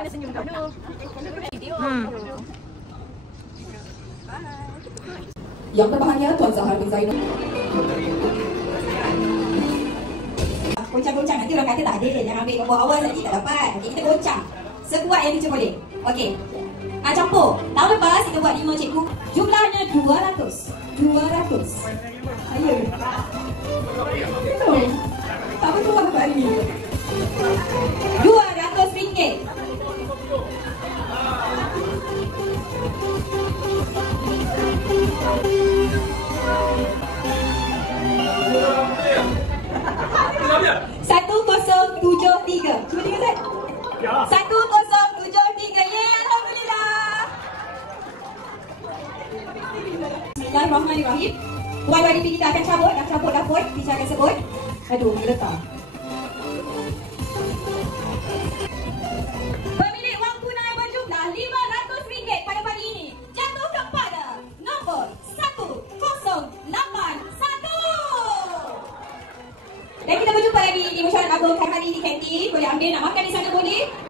Kena senyum dulu. Yang berbahagia Tuan Zahar bin Zainal. Goncang-goncang nanti orang kata tak ada. Jangan ambil nombor awal nanti tak dapat. Okey, kita goncang sekuat yang teacher boleh. Okey. Campur. Tahun lepas kita buat 5 cikgu. Jumlahnya 200. 200. Ayo. Tak betul apa hari ni. RM200. RM1073. Cuba tengok Zat. 1073. Yeay, Alhamdulillah. Bismillahirrahmanirrahim. YYDP kita akan cabut. Dah cabut dah pun. Teacher akan sebut. Aduh, geletar. Pemilik wang tunai berjumlah RM500 pada pagi ini jatuh kepada nombor 1081. Dan kita berjumpa lagi di mesyuarat agung hari di kantin. Boleh ambil nak makan di sana boleh.